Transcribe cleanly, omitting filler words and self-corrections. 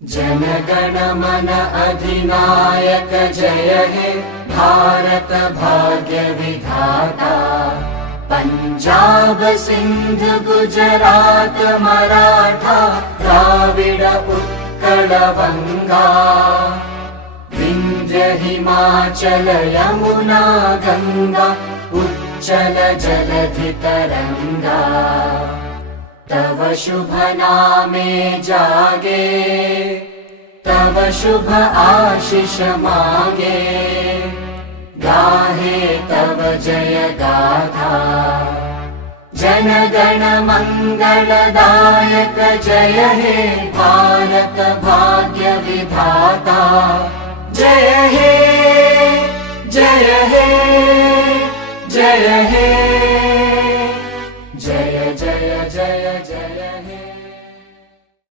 जन गण मन अधिनायक जय हे भारत भाग्य विधाता। पंजाब सिंध गुजरात मराठा द्राविड उत्कल बंगा। विंध्य हिमाचल यमुना गंगा उच्चल जलधि तरंगा। तव शुभ नामे जागे तव शुभ आशीष मांगे। गाहे तव जय गाथा जन गण मंगलदायक जय हे भारत भाग्य विधाता। जय हे जय हे जय हे।